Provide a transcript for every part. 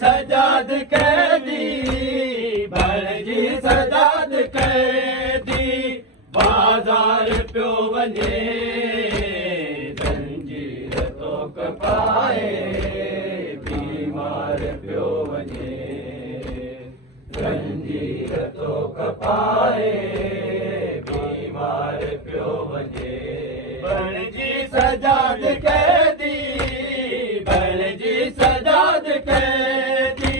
सजाद कैदी बणजी सजाद कैदी बाज़ार पियो वञे जंजीर तो कपाए बीमार पियो वञे जंजीर तो कपाए बीमार पियो वञे बणजी सजाद कैदी बणजी सजाद कैदी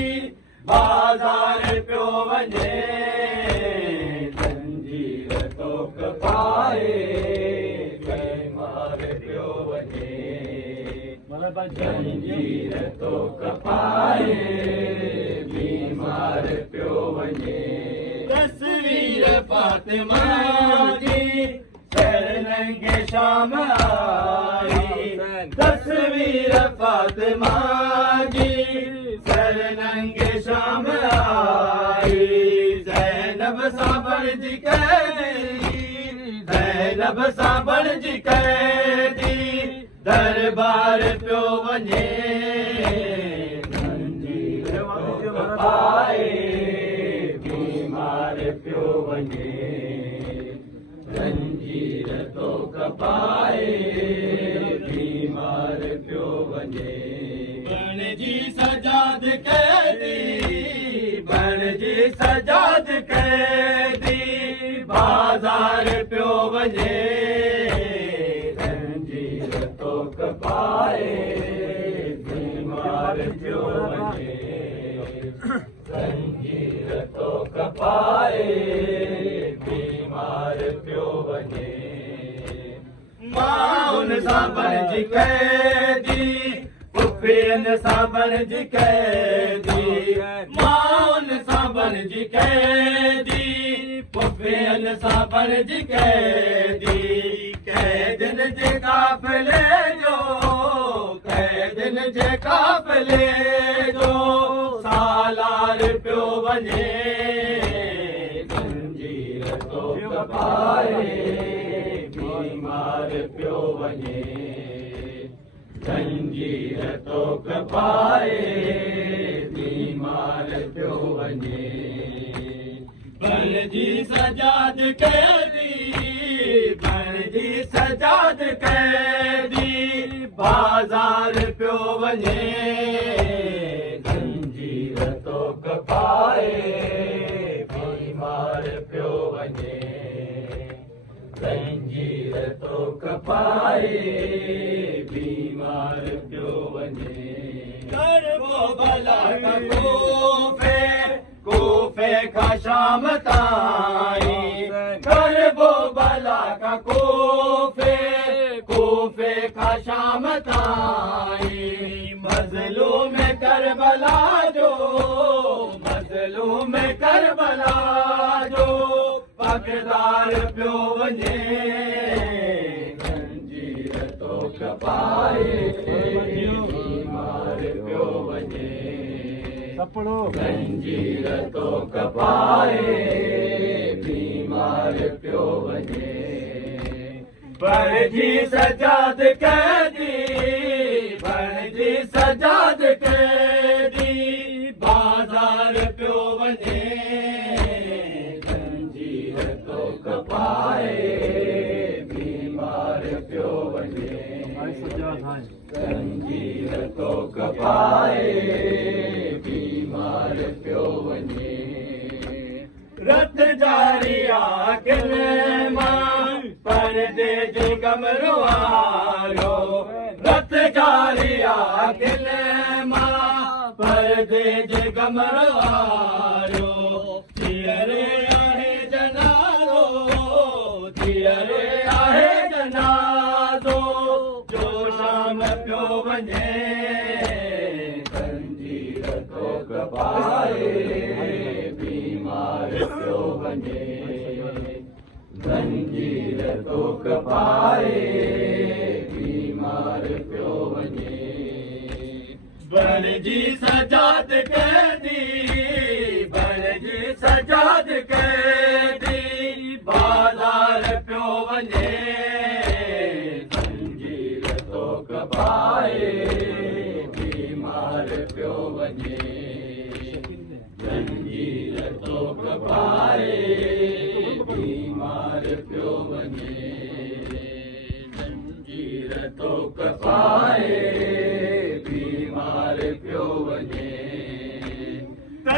बाज़ार पियो वञे जंजीर तो कपाए बीमार पियो वञे जंजीर तो कपाए बीमार पियो वञे तस्वीर फातिमा जी शरणंगे शाम आई तस्वीर फातिमा जी शरणंगे शाम आई ज़ैनब साबण जी कैदी ज़ैनब साबण जी कैदी दरबार पियो वञे जंजीर तो कपाए बीमार पियो वञे जंजीर तो कपाए बीमार पियो वञे बणजी सजाद कैदी बणजी सजाद कैदी बाज़ार पियो वञे जंजीर तो कपाए बीमार पियो वञे जंजीर तो कपाए बीमार पियो वञे माउन सां बणजी कैदी पुफियन सां बणजी कैदी माउन सां बणजी कैदी पुफियन सां बणजी कैदी कैदन जे काफ़िले जो कैदन जे काफ़िले जो सालार पियो वञे जंजीर तो कपाए बीमार पियो वञे जंजीर तो कपाए बीमार पियो वञे बणजी सजाद कैदी बणजी सजाद कैदी बाज़ार पियो वञे जंजीर तो कपाए बीमार पियो वञे जंजीर तो कपाए बीमार पियो वञे करबो भला कोफे खां शाम ताईं करबो भला का कोफे खां शाम ताईं मज़लूम करबला जो मज़लूम करबला जो पगदार पियो वञे जंजीर तो कपाए बीमार पियो वञे जंजीर तो कपाए बीमार पियो वञे बणजी सजाद कैदी बणजी सजाद कैदी बाज़ार पियो वञे जंजीर तो कपाए बीमार पियो वञे जंजीर तो कपाए बीमार पियो वञे रत जारी आखिर मां परदे जो कमरो आयो रत जारी आखिर मां परदे जो कमरो आयो थियरे आहे जनाज़ो थियरे आहे जनाज़ो जो शाम पियो वञे जंजीर तो कपाए बीमार पियो वञे जंजीर तो कपाए बीमार पियो वञे बणजी सजाद कैदी बणजी सजाद कैदी बाज़ार पियो वञे जंजीर तो कपाए बीमार पियो वञे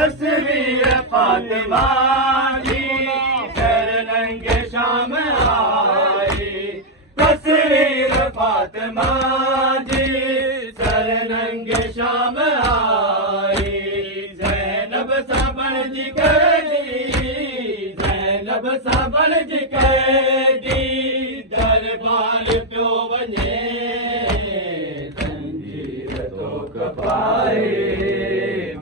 तस्वीर फातिमा जी सर नंगे शाम आई तस्वीर फातिमा जी सर नंगे शाम आई ज़ैनब साबण जी कैदी ज़ैनब साबण जी कैदी दरबार पियो वञे जंजीर तो कपाए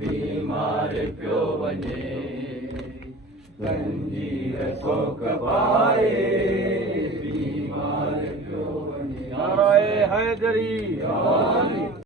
बीमार पियो वञे जंजीर तो कपाए बीमार पियो वञे नाराए हैदरी